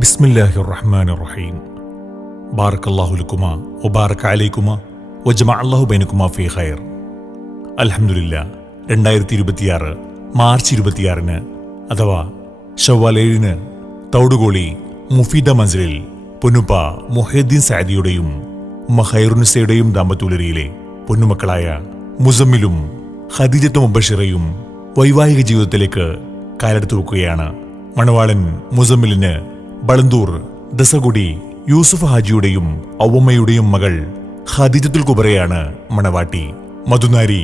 ബിസ്മില്ലാഹിർ റഹ്മാനിർ റഹീം. ബാറക്കല്ലാഹു ലക്കുമാ വബാറക അലൈക്കുമാ വജമഅല്ലാഹു ബൈനക്കുമാ ഫീ ഖൈർ. അൽഹംദുലില്ലാ, 2026 മാർച്ച് 26 അഥവാ ശവ്വാൽ 7 തൗടുകോളി മുഫീദ മൻസിലിൽ പൊന്നുപ്പ മുഹ്യിദ്ദീൻ സഅദിയുടെയും ഖൈറുന്നിസയുടെയും ദാമ്പത്യുലരിയിലെ പൊന്നുമക്കളായ മുസമ്മിലും ഖദീജത്തു മുബശ്ശിറയും വൈവാഹിക ജീവിതത്തിലേക്ക് കാലെടുത്തു വെക്കുകയാണ്. മണവാളൻ മുസമ്മിലിന് ബളന്തൂർ ദസഗുഡി യൂസുഫ് ഹാജിയുടെയും ഔവമ്മയുടെയും മകൾ ഖദീജത്തുൽ കുബറയാണ് മണവാട്ടി. മധുനാരി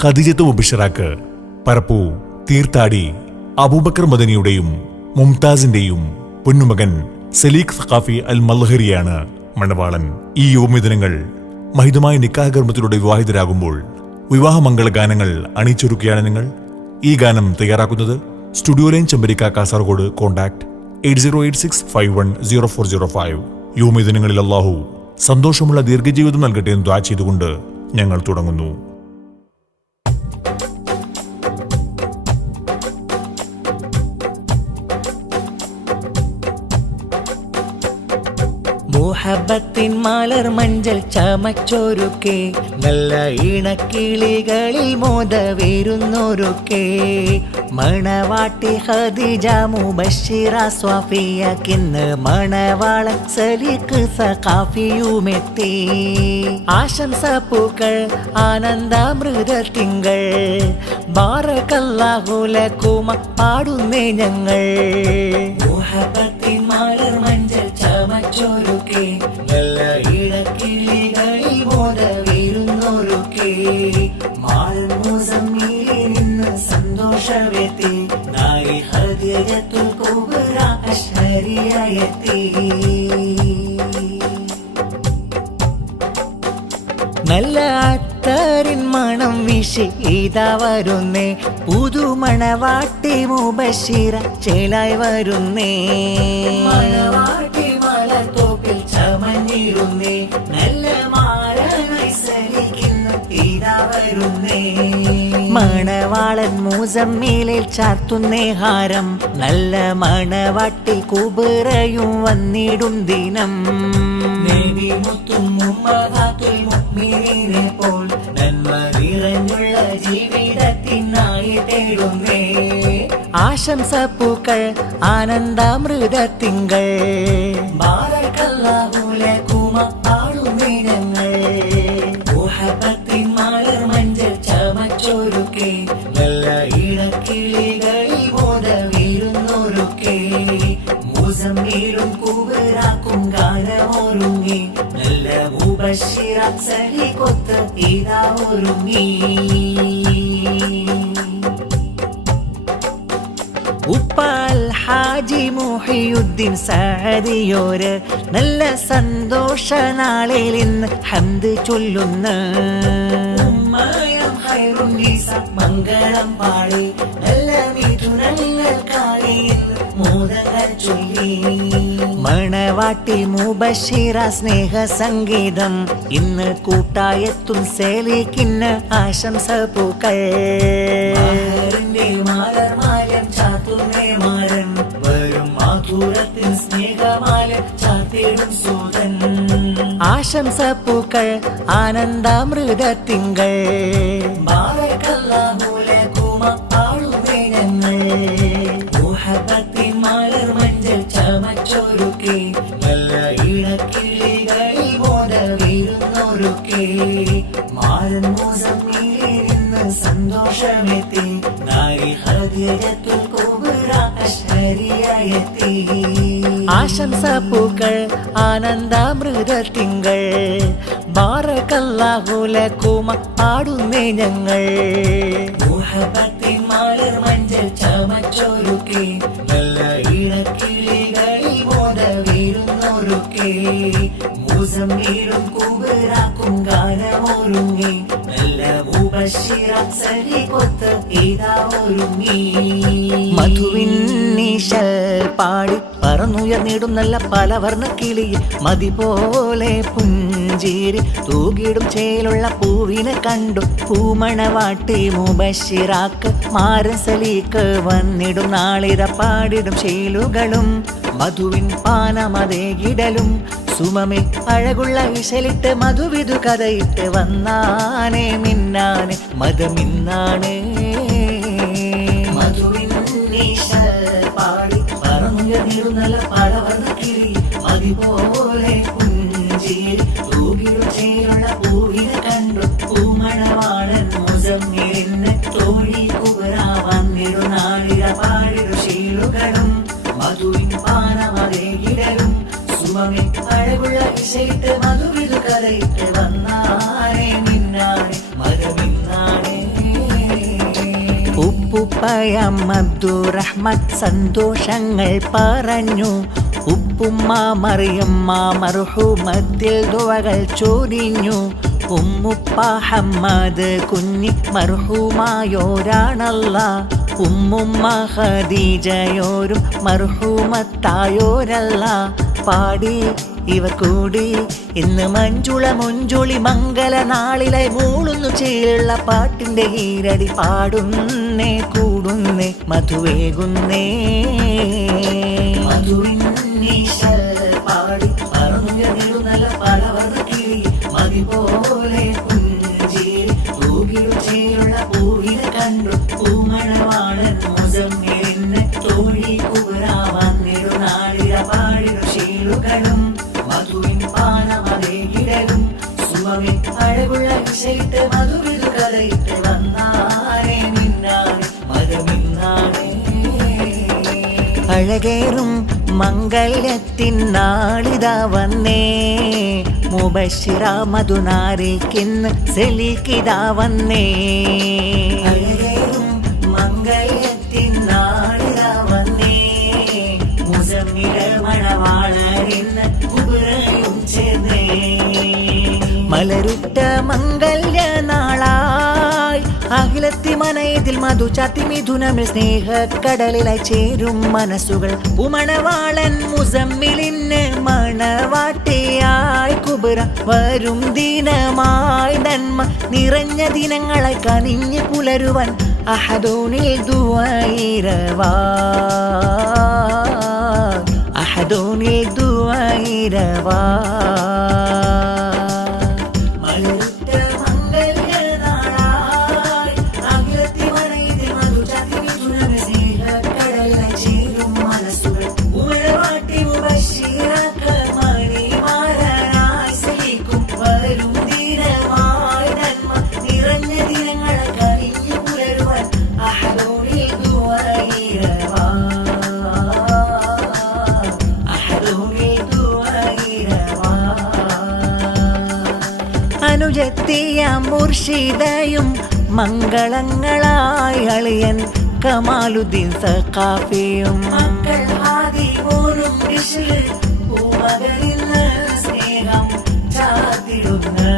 ഖദീജത്തു മുബശ്ശിറാക്ക് പരപ്പു തീർത്താടി അബൂബക്കർ മദനിയുടെയും മുംതാസിന്റെയും പൊന്നുമകൻ സലീഖ് സഖാഫി അൽ മൽഹരിയാണ് മണവാളൻ. ഈ യുവമിഥുനങ്ങൾ മഹിതമായ നിക്കാഹ് കർമ്മത്തിലൂടെ വിവാഹിതരാകുമ്പോൾ വിവാഹമംഗള ഗാനങ്ങൾ അണിയിച്ചൊരുക്കുകയാണ് നിങ്ങൾ. ഈ ഗാനം തയ്യാറാക്കുന്നത് studio line Chembarika, Kasaragod. Contact 8086510405. യുവമിഥുനങ്ങളിൽ അല്ലാഹു സന്തോഷമുള്ള ദീർഘജീവിതം നൽകട്ടെ എന്ന് ദുആ ചെയ്തുകൊണ്ട് ഞങ്ങൾ തുടങ്ങുന്നു. മുഹബത്തിൻ മലർ മഞ്ചൽ ചമച്ചോരുക്കേ, നല്ല ഇണക്കിളികളിൽ മോദവേരുന്നോരുക്കേ, മണവാട്ടി ഖദീജ മുബശ്ശിറ സ്വാഫിയക്കിന്ന് മണവാളൻ സലീഖ് സഖാഫിയുമെത്തി. ആശംസപ്പൂക്കൾ ആനന്ദാമൃതത്തിങ്കൾ, ബാറകല്ലാഹു ലക്കുമ പാടുന്നേ ഞങ്ങൾ. മുഹബത്തിൻ മലർ മഞ്ചൽ ചമച്ചോരുക്കേ, നല്ല ഇണക്കിളികളിൽ മോദവേരുന്നോരുക്കേ, മാറും മുസമ്മിലിന്ന് സന്തോഷമെത്തി, നായി ഖദീജത്തുൽ കുബ്ര അശ്ഹരിയയെത്തി. നല്ല അത്തറിൻ മണം വീശി ഇതാ വരുന്നേ, പുതുമണവാട്ടി മുബശ്ശിറ ചേലായി വരുന്നേ. മണവാട്ടി മലത്തോപ്പിൽ ചമഞ്ഞിരുന്നേ, നല്ല മാരനായി സലിക്കുന്നു ഇതാ വരുന്നേ. മണവാളൻ മുസമ്മിലിൽ ചാർത്തുന്നേ ഹാരം, നല്ല മണവാട്ടി കുബറയും വന്നിടും ദിനം. നബി മുത്തും ഉമ്മഹാത്തുൽ മുഅ്മിനീനെ പോൽ നന്മ നിറഞ്ഞുള്ള ജീവിതത്തിനായി തേടുന്നേ. ആശംസപ്പൂക്കൾ ആനന്ദാമൃതത്തിങ്കൾ, ബാറകല്ലാഹു ലക്കുമ പാടുന്നേ ഞങ്ങൾ. മുഹബത്തിൻ മലർ മഞ്ചൽ ചമച്ചോരുക്കേ, നല്ല ഇണക്കിളികളിൽ മോദവേരുന്നോരുക്കേ, മുസമ്മിലും കുബറാക്കും ഗാനമൊരുങ്ങി, നല്ല മുബശ്ശിറ സലീഖൊത്ത് ഇതാ ഒരുങ്ങി. ഉപ്പാൽ ഹാജി മുഹിയുദ്ദീൻ സഅദിയോര് നല്ല സന്തോഷ നാളിൽ ഇന്ന് ഹംദ് ചൊല്ലുന്ന. ഉമ്മയം ഖൈറുന്നീസ മംഗളം പാടി, നല്ല മിഥുനങ്ങൾക്കായി മോദങ്ങൾ ചൊല്ലി. മണവാട്ടി മുബശ്ശിറ സ്നേഹ സംഗീതം ഇന്ന് കൂട്ടായെത്തും സലീഖിന് ആശംസ പൂക്കൾ. മാലർമാലം ചാത്തുന്നേ മാരൻ, വരും മാധുരത്തിൻ സ്നേഹമാലം ചാത്തിടും സൂതൻ. ആശംസപ്പൂക്കൾ ആനന്ദാമൃതത്തിങ്കൾ, ബാറകല്ലാഹു ലക്കുമ പാടുന്നേ ഞങ്ങൾ. മുഹബത്തിൻ മലർ മഞ്ചൽ ചമച്ചോരുക്കേ, നല്ല ഇണക്കിളികളിൽ മോദവേരുന്നോരുക്കേ, മാരൻ മുസമ്മിലിന്ന് സന്തോഷമെത്തി, നായി ഖദീജത്തുൽ കുബ്ര അശ്ഹരിയയെത്തി. ആശംസപ്പൂക്കൾ ആനന്ദാമൃതത്തിങ്കൾ, ബാറകല്ലാഹു ലക്കുമ പാടുന്നേ ഞങ്ങൾ. മുഹബത്തിൻ മലർ മഞ്ചൽ ചമച്ചോരുക്കേ, നല്ല ഇണക്കിളികളിൽ മോദവേരുന്നോരുക്കേ, മുസമ്മിലും കുബറാക്കും ഗാനമൊരുങ്ങി, നല്ല മുബശ്ശിറ സലീഖൊത്ത് ഇതാ ഒരുങ്ങി. മധുവിൻ നീശൽ പാടി പറന്നുയർന്നിടും നല്ല പലവർണ്ണ കിളിയിൽ, മതി പോലെ പുഞ്ചിരി തൂകിടും ചേലുള്ള പൂവിനെ കണ്ടു. പൂമണവാട്ടി മുബശ്ശിറാക്ക് മാരൻ സലീഖ് വന്നിടും നാളിത പാടിടും ശീലുകളും, മധുവിൻ പാനമതേകിടലും സുമമിൽ അഴകുള്ള ഇശലിട്ട് മധുവിധു കഥയിട്ട് വന്നാനേ മിന്നാനെ മതമിന്നാണ് മധുവിൻ പാടി പറഞ്ഞിരുന്നല്ല പടവർന്ന കിളി അതുപോലെ പുഞ്ചിയിൽ തൂകിടു ചേരുള്ള പൂവിനെ കണ്ടു പൂമണവാളൻ മുസമ്മിലിന് തോഴി കുബറ വന്നിടു നാളിക പാടിടു ശീലുകളും മധുവിൻ പാനമതേകിടലും സുമമിൽ അഴകുള്ള ഇശയിട്ട് മധുവിധു കഥയിട്ട് വന്നാനേ മിന്നാനെ മതമിന്നാണേ ഉപ്പുപ്പയം അബ്ദുറഹ്മത്ത് സന്തോഷങ്ങൾ പറഞ്ഞു ഉപ്പുമ്മ മറിയമ്മ മർഹൂമത്തിൽ ദുവകൾ ചോദിഞ്ഞു ഉമ്മുപ്പ ഹമ്മദ് കുഞ്ഞി മർഹൂമായോരാണല്ല ഉമ്മുമ്മ ഖദീജയോരും മർഹൂമത്തായോരല്ല പാടി ഇവ കൂടി ഇന്ന് മഞ്ജുള മുഞ്ചുളി മംഗല നാളിലായി മൂളുന്നു ചേലുള്ള പാട്ടിന്റെ ഈരടി പാടുന്നേ കൂടുന്നേ മധുവേകുന്നേ പാടി പറഞ്ഞു നല്ല പടവർന്ന കിളി മതിപോലെ പുഞ്ചിയിൽ തൂകിടു ചേലുള്ള പൂവിനെ കണ്ടു പൂമണവാളൻ മുസമ്മിലിന് തോഴി കുബറ വന്നിടു നാളിക പാടിടു ശീലുകളും മധുവിൻ പാനമതേകിടലും സുമമിൽ അഴകുള്ള ഇശയിട്ട് മധുവിധു കഥയിട്ട് വന്നാനേ മിന്നാനെ മതമിന്നാനേ അഴകേറും മംഗല്യത്തിൻ നാളിതാ വന്നേ മുബശ്ശിറ മധുനാരിക്കിന്ന് സെലിക്കിതാ വന്നേ അഴകേറും മംഗല്യത്തിൻ നാളിതാ വന്നേ മുസമ്മില മണവാളരിന്ന് കുബറയും ചേർന്നേ മലരുട്ട മംഗല്യ നാളായി അഖിലത്തി മനയതിൽ മധു ചാത്തി മിഥുനമിൽ സ്നേഹക്കടലിലായി ചേരും മനസ്സുകൾ ഉമണവാളൻ മുസമ്മിലിന് മണവാട്ടിയായി കുബറ വരും ദിനമായി നന്മ നിറഞ്ഞ ദിനങ്ങളായി കനിഞ്ഞ് പുലരുവൻ അഹദോനിൽ ദുആയിരവാ അഹദോനിൽ ദുആയിരവാ അനുജത്തിയ മുർഷിദയും മംഗളങ്ങളായി അളിയൻ കമാലുദ്ദീൻ സഖാഫിയും മക്കൾ ഹാദി പോലും സ്നേഹം ചാത്തിടുന്നു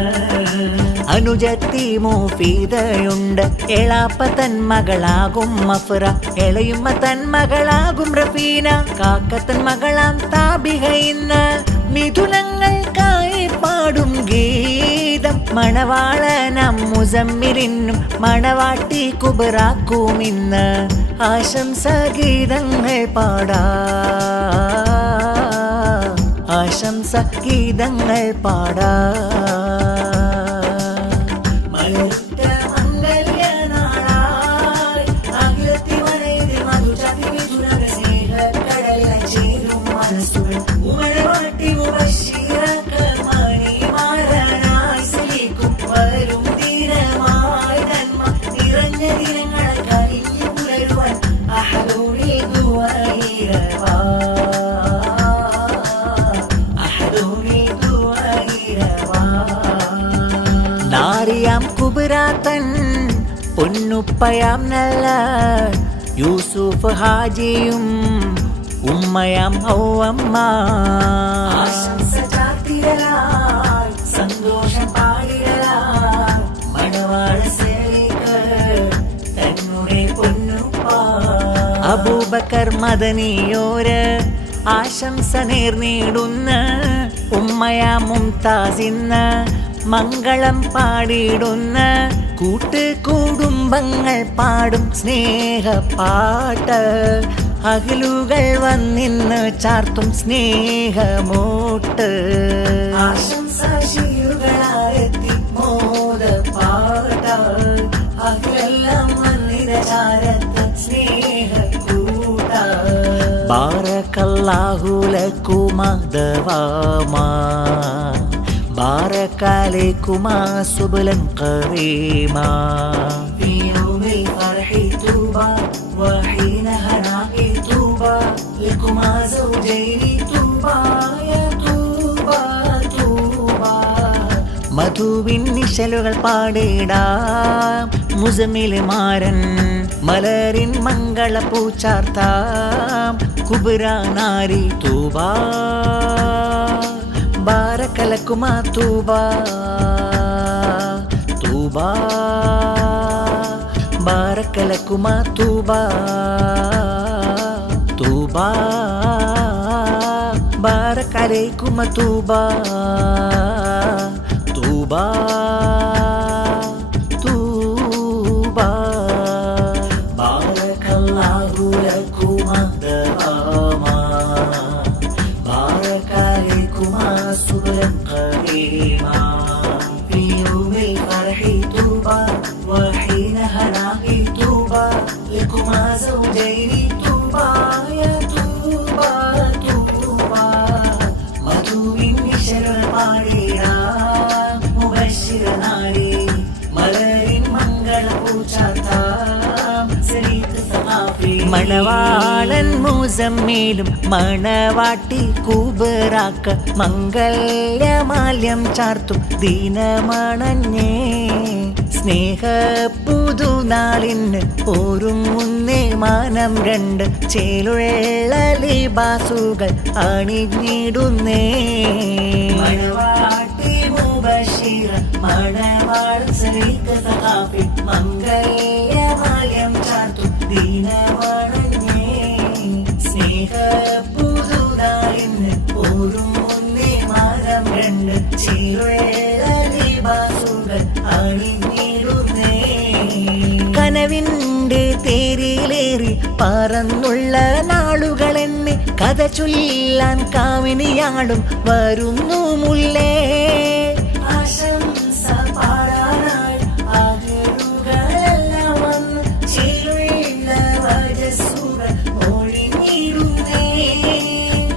അനുജത്തി മോഫീദയുണ്ട് എളാപ്പ തൻ മകളാകും മഫ്ര എളയുമ്മ തൻ മകളാകും റഫീന കാക്കത്തൻ മകളാം താബിഹ ഇന്ന് മിഥുനങ്ങൾക്കായി പാടും ഗീതം മണവാളനം മുസമ്മിലിനും മണവാട്ടി കുബറാക്കും ഇന്ന് ആശംസ ഗീതങ്ങൾ പാടാ ആശംസ ഗീതങ്ങൾ പാടാ നാരിയാം കുബറാത്തൻ പൊന്നുപ്പയാം നല്ല യൂസുഫ് ഹാജിയും ഉമ്മയാം ഔവമ്മ സന്തോഷം പാടിടലായി മണവാള തന്നുടെ പൊന്നുപ്പ അബൂബക്കർ മദനിയോര് ആശംസ നേർന്നിടുന്ന ഉമ്മയാ മുംതാസിന്ന് മംഗളം പാടിടുന്ന കൂട്ട് കുടുംബങ്ങൾ പാടും സ്നേഹപ്പാട്ട് അകലുകൾ വന്നിന്ന് ചാർത്തും സ്നേഹമോട്ട് ആശംസാശീലുകളായെത്തി മോദ പാട്ട അകലെല്ലാം വന്നിത ചാരത്ത് സ്നേഹക്കൂട്ട ബാറകല്ലാഹു ലക്കുമാ ദവാമാ ബാറകലൈക്കുമാ സുബ്ലൻ ഖറീമാ ഫീ യൗമിൽ ഫർഹി തൂബാ وحين هناء طوبى لكما زوجين طوبى يا طوبى طوبى മധുവിൻ നിശലുകൾ പാടിടാം മുസമ്മിൽ മാരൻ മലരിൻ മംഗള പൂച്ചാർത്താം കുബുര നാരി തൂബാ ബാരകലക്കുമാ തൂബാ തൂബാ ബാരകലക്കുമാ തൂബാ തൂബാ ബാരകലൈക്കുമാ തൂബാ തൂബാ തൂബാ ബാരകല്ലാഹു ലക്കുമാ ദവാമാ ബാരകലൈക്കുമാ സുബ്ലൻ ഖറീമാ ഫീ യൗമിൽ ഫർഹി തൂബാ وحين هناء طوبى لكما زوجين طوبى يا طوبى طوبى മധുവിൻ നിശലുകൾ പാടിടാം മുബശ്ശിർ നാരി മലരിൻ മംഗള പൂച്ചാർത്താം സരീത്ത് സഖാഫി മണവാളൻ മുസമ്മിലും മണവാട്ടി കൂബറാക്ക മംഗല്യമാല്യം ചാർത്തും ദീനമണഞ്ഞേ സ്നേഹ പുതുനാളിന് ഒരുങ്ങുന്നേ മാനം രണ്ട് ചേലുള്ള ലിബാസുകൾ അണിഞ്ഞിടുന്നേ മണവാട്ടി മുബശ്ശിർ മണവാൾ സരീത്ത് സഖാഫി മംഗല്യമാല്യം ചാർത്തും ദീനമണഞ്ഞേ സ്നേഹ പുതുനാളിന് ഒരുങ്ങുന്നേ മാനം രണ്ട് ചേലുള്ള ലിബാസുകൾ അണിഞ്ഞിടുന്നേ കനവിൻ്റെ തേരിലേറി പറന്നുള്ള നാളുകളെന്നെ കഥ ചൊല്ലാൻ കാമിനിയാടും വരുന്നു മുല്ലേ ആശംസ പാടാനായി അകലുകളെല്ലാം വന്ന് ചേരുള്ള വജസ്സുകൾ ഒഴിഞ്ഞിടുന്നേ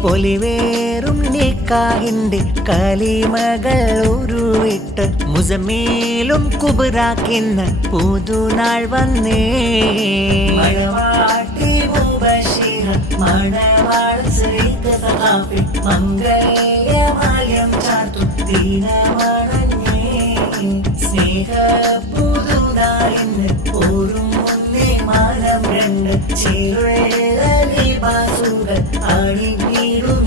പൊലിവേറും നിക്കാഹിന്റെ കലിമകൾ ഉരുവിട്ട് മുസമ്മീലും കുബറാക്കിന്ന് പുതുനാൾ വന്നേ മണവാട്ടി മുബശ്ശിർ മണവാൾ സരീത്ത് സഖാഫി മംഗല്യമാല്യം ചാർത്തും ദീനമണഞ്ഞേ സ്നേഹ പുതുനാളിന് ഒരുങ്ങുന്നേ മാനം രണ്ട് ചേലുള്ള ലിബാസുകൾ അണിഞ്ഞിടും